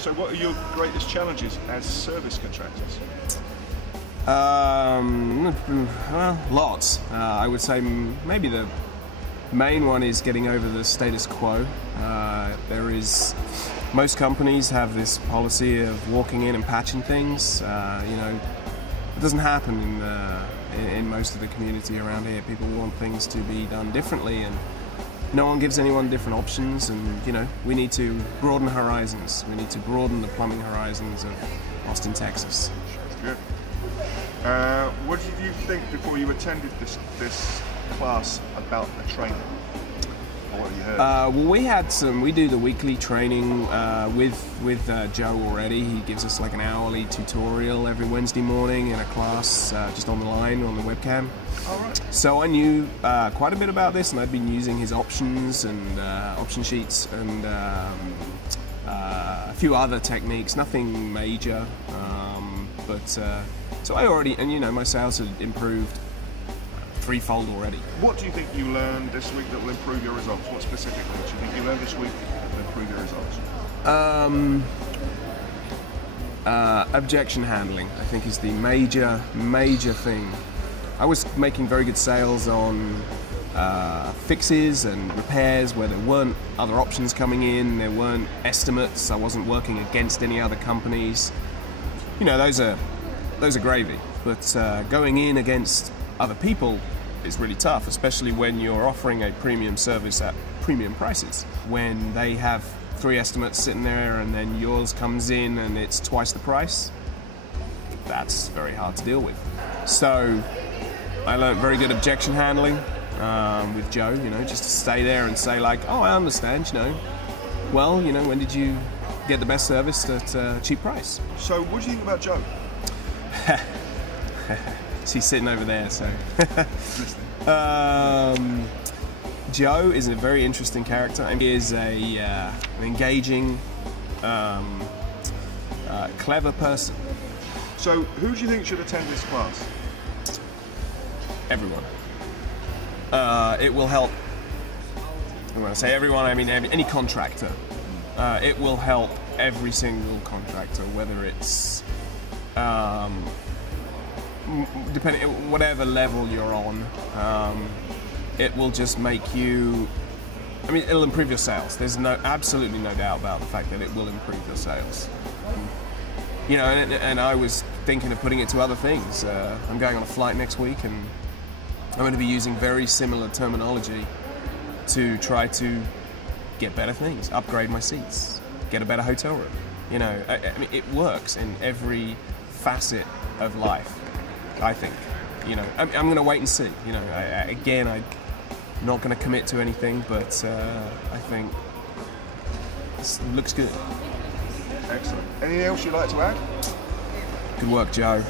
So what are your greatest challenges as service contractors? Well, lots. I would say maybe the main one is getting over the status quo. Most companies have this policy of walking in and patching things. It doesn't happen in most of the community around here. People want things to be done differently, and no one gives anyone different options. And we need to broaden horizons. We need to broaden the plumbing horizons of Austin, Texas. Good. What did you think before you attended this class about the training? Or what have you heard? Well, we do the weekly training with Joe already. He gives us like an hourly tutorial every Wednesday morning in a class just on the line on the webcam. All right. So I knew quite a bit about this, and I'd been using his options and option sheets and a few other techniques, nothing major, so I already, and my sales had improved threefold already. What do you think you learned this week that will improve your results? What specifically do you think you learned this week that will improve your results? Objection handling, I think, is the major thing. I was making very good sales on fixes and repairs where there weren't other options coming in, there weren't estimates, I wasn't working against any other companies. Those are gravy, but going in against other people is really tough, especially when you're offering a premium service at premium prices. When they have 3 estimates sitting there and then yours comes in and it's twice the price, that's very hard to deal with. So I learned very good objection handling with Joe, just to stay there and say like, oh, I understand, well, when did you get the best service at a cheap price? So what do you think about Joe? He's sitting over there, so. Joe is a very interesting character, and he is an engaging, clever person. So who do you think should attend this class? Everyone. It will help. When I say everyone, I mean any contractor. It will help every single contractor, whether it's depending whatever level you're on. It will just make you. I mean, it'll improve your sales. There's absolutely no doubt about the fact that it will improve your sales. And I was thinking of putting it to other things. I'm going on a flight next week, and I'm going to be using very similar terminology to try to get better things, upgrade my seats, get a better hotel room. I mean, it works in every facet of life, I think. I'm going to wait and see. I'm not going to commit to anything, but I think it looks good. Excellent. Anything else you'd like to add? Good work, Joe.